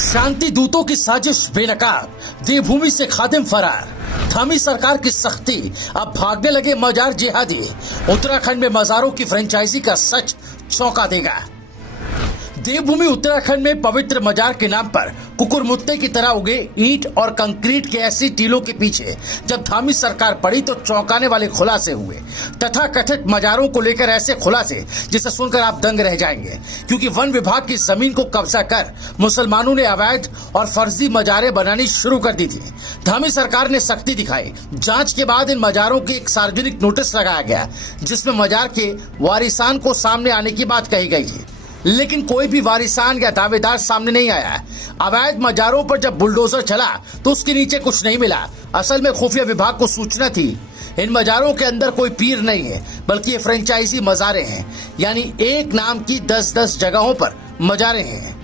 शांति दूतों की साजिश बेनकाब, देवभूमि से खादिम फरार। थामी सरकार की सख्ती, अब भागने लगे मजार जिहादी। उत्तराखंड में मजारों की फ्रेंचाइजी का सच चौंका देगा। देवभूमि उत्तराखंड में पवित्र मजार के नाम पर कुकुरमुत्ते की तरह उगे ईंट और कंक्रीट के ऐसी टीलों के पीछे जब थामी सरकार पड़ी तो चौंकाने वाले खुलासे हुए। तथा कथित मजारों को लेकर ऐसे खुलासे जिसे सुनकर आप दंग रह जाएंगे, क्योंकि वन विभाग की जमीन को कब्जा कर मुसलमानों ने अवैध और फर्जी मजारें बनानी शुरू कर दी थी। थामी सरकार ने सख्ती दिखाई। जांच के बाद इन मजारों की एक सार्वजनिक नोटिस लगाया गया, जिसमें मजार के वारिसान को सामने आने की बात कही गई थी, लेकिन कोई भी वारिसान या दावेदार सामने नहीं आया। अवैध मजारों पर जब बुलडोजर चला तो उसके नीचे कुछ नहीं मिला। असल में खुफिया विभाग को सूचना थी इन मजारों के अंदर कोई पीर नहीं है, बल्कि ये फ्रेंचाइजी मजारे हैं, यानी एक नाम की 10-10 जगहों पर मजारे हैं।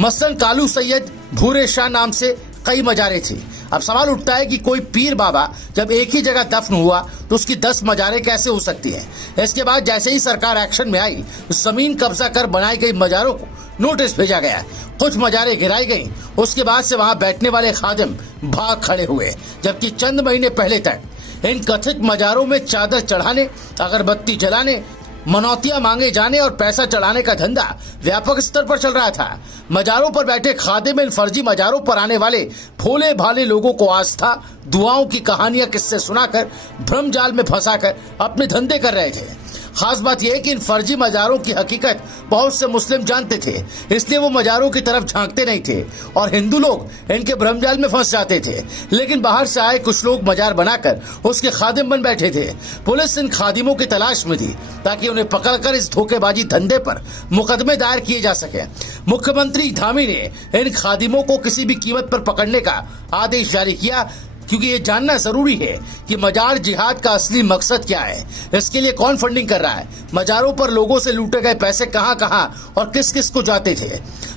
मसलन कालू सैयद भूरे शाह नाम से कई मजारे थी। अब सवाल उठता है कि कोई पीर बाबा जब एक ही जगह दफन हुआ तो उसकी 10 मजारें कैसे हो सकती हैं। इसके बाद जैसे ही सरकार एक्शन में आई, जमीन कब्जा कर बनाई गई मजारों को नोटिस भेजा गया। कुछ मजारें गिराई गई। उसके बाद से वहां बैठने वाले खादिम भाग खड़े हुए, जबकि चंद महीने पहले तक इन कथित मजारों में चादर चढ़ाने, अगरबत्ती जलाने, मनौतियां मांगे जाने और पैसा चढ़ाने का धंधा व्यापक स्तर पर चल रहा था। मजारों पर बैठे खादिम इन फर्जी मजारों पर आने वाले भोले भाले लोगों को आस्था, दुआओं की कहानियां किस्से सुनाकर भ्रम जाल में फंसाकर अपने धंधे कर रहे थे। खास बात यह है कि इन फर्जी मजारों की हकीकत बहुत से मुस्लिम जानते थे, इसलिए वो मजारों की तरफ झांकते नहीं थे और हिंदू लोग इनके भ्रमजाल में फंस जाते थे। लेकिन बाहर से आए कुछ लोग मजार बनाकर उसके खादिम बन बैठे थे। पुलिस इन खादिमों की तलाश में थी ताकि उन्हें पकड़कर इस धोखेबाजी धंधे पर मुकदमे दायर किए जा सके। मुख्यमंत्री धामी ने इन खादिमों को किसी भी कीमत पर पकड़ने का आदेश जारी किया, क्योंकि ये जानना जरूरी है कि मजार जिहाद का असली मकसद क्या है, इसके लिए कौन फंडिंग कर रहा है, मजारों पर लोगों से लूटे गए पैसे कहां कहां और किस किस को जाते थे,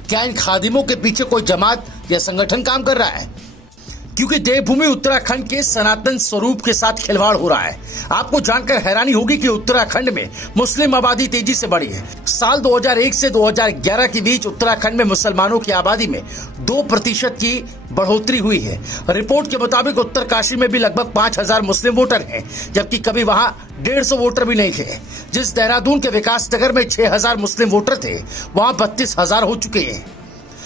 क्या इन खादिमों के पीछे कोई जमात या संगठन काम कर रहा है। क्योंकि देवभूमि उत्तराखंड के सनातन स्वरूप के साथ खिलवाड़ हो रहा है। आपको जानकर हैरानी होगी कि उत्तराखंड में मुस्लिम आबादी तेजी से बढ़ी है। साल 2001 से 2011 के बीच उत्तराखंड में मुसलमानों की आबादी में 2% की बढ़ोतरी हुई है। रिपोर्ट के मुताबिक उत्तरकाशी में भी लगभग 5000 मुस्लिम वोटर हैं, जबकि कभी वहां 150 वोटर भी नहीं थे। जिस देहरादून के विकास नगर में 6000 मुस्लिम वोटर थे, वहां 32000 हो चुके हैं।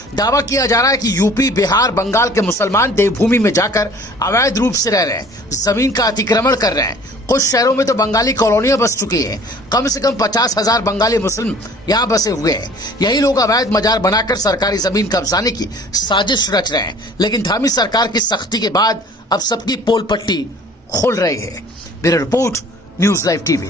दावा किया जा रहा है कि यूपी, बिहार, बंगाल के मुसलमान देवभूमि में जाकर अवैध रूप से रह रहे हैं, जमीन का अतिक्रमण कर रहे हैं। कुछ शहरों में तो बंगाली कॉलोनियां बस चुकी हैं। कम से कम 50,000 बंगाली मुस्लिम यहाँ बसे हुए हैं। यही लोग अवैध मजार बनाकर सरकारी जमीन कब्जाने की साजिश रच रहे हैं। लेकिन धामी सरकार की सख्ती के बाद अब सबकी पोल पट्टी खुल रही है। Bureau report, news live TV.